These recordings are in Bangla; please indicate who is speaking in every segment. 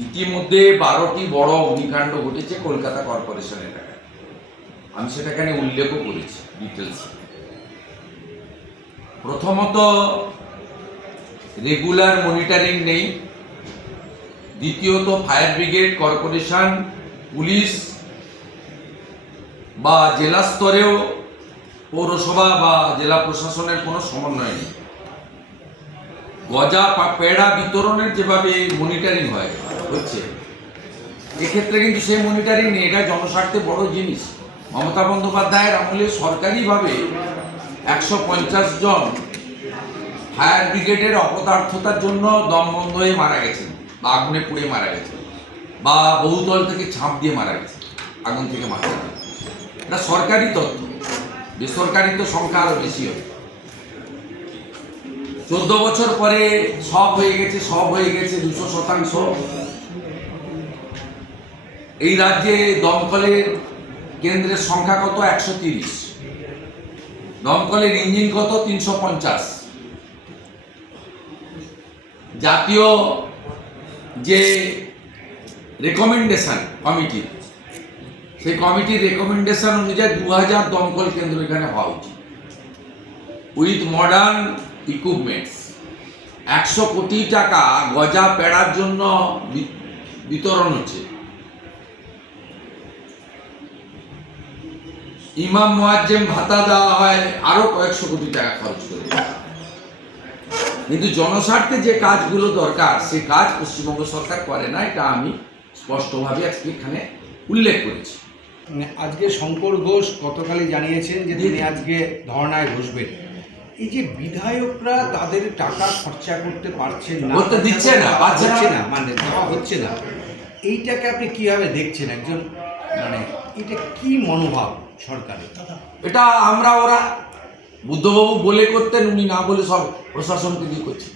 Speaker 1: ইতিমধ্যে বারোটি বড় অগ্নিকাণ্ড ঘটেছে কলকাতা কর্পোরেশন এলাকায়। আমি সেটা এখানে উল্লেখও করেছি ডিটেলস। প্রথমত, রেগুলার মনিটরিং নেই। দ্বিতীয়ত, ফায়ার ব্রিগেড, কর্পোরেশন, পুলিশ বা জেলা স্তরেও পৌরসভা বা জেলা প্রশাসনের কোনো সমন্বয় নেই। গজা পা- পেড়া বিতরণের যেভাবে মনিটরিং হয় হচ্ছে। এক্ষেত্রে কিন্তু সেই মনিটরিং নেই, এটা জনস্বার্থে বড় জিনিস। মমতা বন্দ্যোপাধ্যায়ের আমলে সরকারিভাবে একশো পঞ্চাশ জন ফায়ার ব্রিগেডের অপদার্থতার জন্য দম বন্ধ হয়ে মারা গেছেন, বা আগুনে পুড়ে মারা গেছেন, বা বহুতল থেকে ছাপ দিয়ে মারা গেছে আগুন থেকে মারা গেছে এটা সরকারি তথ্য বেসরকারি তো সংখ্যা আরও বেশি হবে। চোদ্দ বছর পরে সব হয়ে গেছে, সব হয়ে গেছে দুশো শতাংশ। এই রাজ্যে দমকলের কেন্দ্রের সংখ্যা কত? একশো তিরিশ। দমকলের ইঞ্জিন কত? তিনশো পঞ্চাশ। জাতীয় যে রেকমেন্ডেশন কমিটি, সেই কমিটির রেকমেন্ডেশন অনুযায়ী দু হাজার দমকল কেন্দ্র এখানে হওয়া উচিত। With modern equipments. একশো কোটি টাকা গজা পেড়ার জন্য বিতরণ হচ্ছে। ইমাম মোয়াজ্জেম ভাতা দেওয়া হয় আরও কয়েকশো কোটি টাকা খরচ করে কিন্তু জনস্বার্থে যে কাজগুলো দরকার সে কাজ পশ্চিমবঙ্গ সরকার করে না এটা আমি স্পষ্টভাবে আজকে এখানে উল্লেখ করেছি।
Speaker 2: মানে আজকে শঙ্কর ঘোষ গতকালই জানিয়েছেন যে তিনি আজকে ধর্নায় বসবেন। এই যে বিধায়করা তাদের টাকা খরচা করতে পারছেন না
Speaker 1: করতে দিচ্ছে না, পাচ্ছে না
Speaker 2: মানে দেওয়া হচ্ছে না। এইটাকে আপনি কীভাবে দেখছেন? একজন মানে এটা কি মনোভাব? সরকারের
Speaker 1: এটা আমরা ওরা বুদ্ধবাবু বলে করতেন উনি না বলে সব প্রশাসনকে দিয়ে করছে।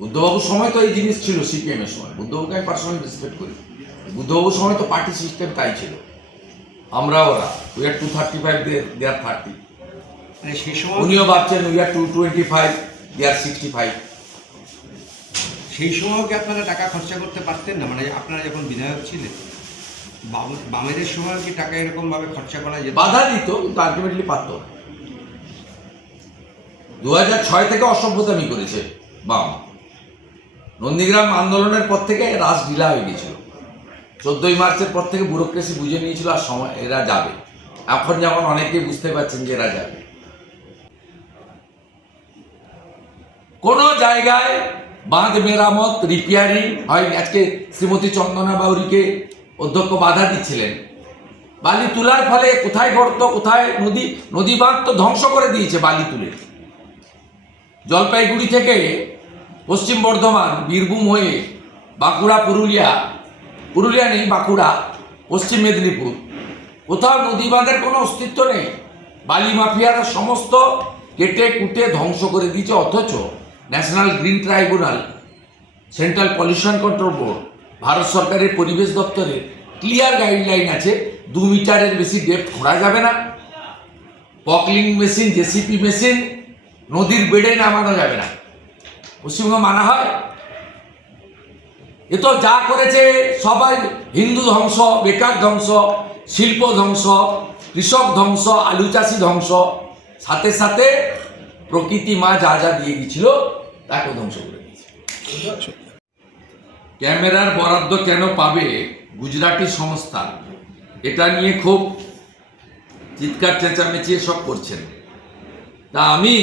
Speaker 1: বুদ্ধবাবুর সময় তো এই জিনিস ছিল সিপিএম এর সময়। বুদ্ধবাবুকে আমি পার্সোনালি রেসপেক্ট করি। বুদ্ধবাবুর সময় তো পার্টি সিস্টেম তাই ছিল। আমরা ওরা we are two thirty five there thirty
Speaker 2: মানে সে সময়
Speaker 1: উনিও ভাবছেন we are two twenty five there sixty five
Speaker 2: সেই সময়ও কি আপনারা টাকা খরচা করতে পারতেন না? মানে আপনারা যখন বিধায়ক ছিলেন বামেদের সময় কি টাকা এরকম ভাবে খরচা করা যেত?
Speaker 1: বাধা দিত, কিন্তু আলটিমেটলি পারত। দু হাজার ছয় থেকে অসভ্যতামি করেছে বাম। নন্দীগ্রাম আন্দোলনের পর থেকে রাস ঢিলা হয়ে গেছিল চোদ্দই মার্চের পর থেকে ব্যুরোক্রেসি বুঝে নিয়েছিল আর সময় এরা যাবে। এখন যেমন অনেকেই বুঝতে পারছেন যে এরা যাবে। কোনো জায়গায় বাঁধ মেরামত রিপেয়ারিং হয় আজকে শ্রীমতী চন্দনা বাউরিকে অধ্যক্ষ বাধা দিচ্ছিলেন। বালি তোলার ফলে কোথায় গর্ত, কোথায় নদী নদী বাঁধ তো ধ্বংস করে দিয়েছে বালি তুলে। জলপাইগুড়ি থেকে পশ্চিম বর্ধমান, বীরভূম হয়ে বাঁকুড়া, পুরুলিয়া পুরুলিয়া নেই, বাঁকুড়া, পশ্চিম মেদিনীপুর। কোথাও নদী বাঁধের কোনো অস্তিত্ব নেই। বালি মাফিয়ারা সমস্ত কেটে কুটে ধ্বংস করে দিয়েছে, অথচ national green tribunal, central pollution control board. Bharat সরকারের পরিবেশ দপ্তরের ক্লিয়ার গাইডলাইন আছে, দু মিটারের বেশি ডেপথ খোঁড়া যাবে না। পকলিং মেশিন, জেসিপি মেশিন, নদীর বেড়ে নামানো যাবে না। পশ্চিমবঙ্গ মানা হয়। এ তো যা করেছে সবাই, হিন্দু ধ্বংস, বেকার ধ্বংস, শিল্প ধ্বংস, কৃষক ধ্বংস, আলু চাষি ধ্বংস। সাথে সাথে প্রকৃতি মা যা যা দিয়ে গেছিল তাকে ধ্বংস করে দিয়েছে। ক্যামেরার বরাদ্দ কেন পাবে গুজরাটি সংস্থা? এটা নিয়ে খুব চিৎকার, চেঁচামেচি সব করছেন। তা আমি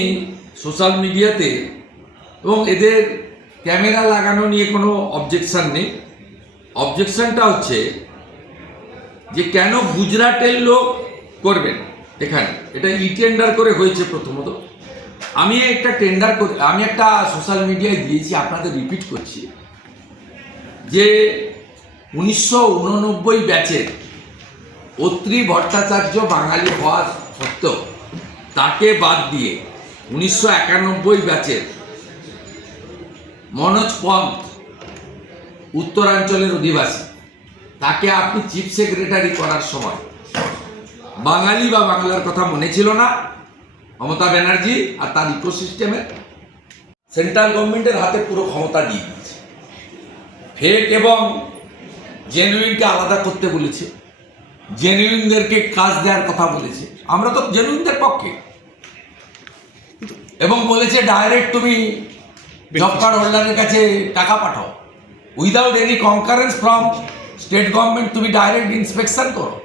Speaker 1: সোশ্যাল মিডিয়াতে এবং এদের ক্যামেরা লাগানো নিয়ে কোনো অবজেকশান নেই। অবজেকশনটা হচ্ছে যে কেন গুজরাটের লোক করবেন? এখানে এটা ই টেন্ডার করে হয়েছে প্রথমত। আমি একটা টেন্ডার করে, আমি একটা সোশ্যাল মিডিয়ায় দিয়েছি, আপনাদের রিপিট করছি। যে উনিশশো উননব্বই অত্রি ভট্টাচার্য বাঙালি হওয়ার সত্ত্বেও তাকে বাদ দিয়ে উনিশশো একানব্বই ব্যাচের মনোজ পন্থ উত্তরাঞ্চলের অধিবাসী, তাকে আপনি চিফ সেক্রেটারি করার সময় বাঙালি বা বাংলার কথা মনে ছিল না, মমতা ব্যানার্জি আর তার ইকোসিস্টেমের সেন্ট্রাল গভর্নমেন্টের হাতে পুরো ক্ষমতা দিয়ে। ফেক এবং জেনুইনকে আলাদা করতে বলেছে। জেনুইনদেরকে কাজ দেওয়ার কথা বলেছে। আমরা তো জেনুইনদের পক্ষে। এবং বলেছে, ডাইরেক্ট তুমি জব কার্ড হোল্ডারের কাছে টাকা পাঠাও। Without any concurrence from state government তুমি ডাইরেক্ট ইন্সপেকশন করো।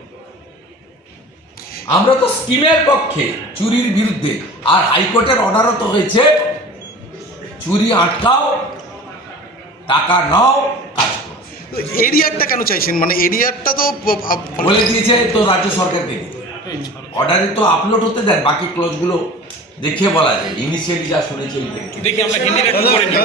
Speaker 1: আমরা তো স্কিমের পক্ষে চুরির বিরুদ্ধে। আর হাইকোর্টের অর্ডারও তো হয়েছে। চুরি আটকাও, টাকা নাও
Speaker 3: এরিয়ারটা কেন চাইছেন? মানে এরিয়ারটা তো
Speaker 1: বলে দিয়েছে তো রাজ্য সরকার দিয়ে অর্ডারে তো আপলোড হতে দেন বাকি ক্লোজগুলো দেখে বলা যায়। ইনিশিয়ালি যা শুনেছি
Speaker 4: দেখি। আমরা হিন্দিটা একটু করে নিই।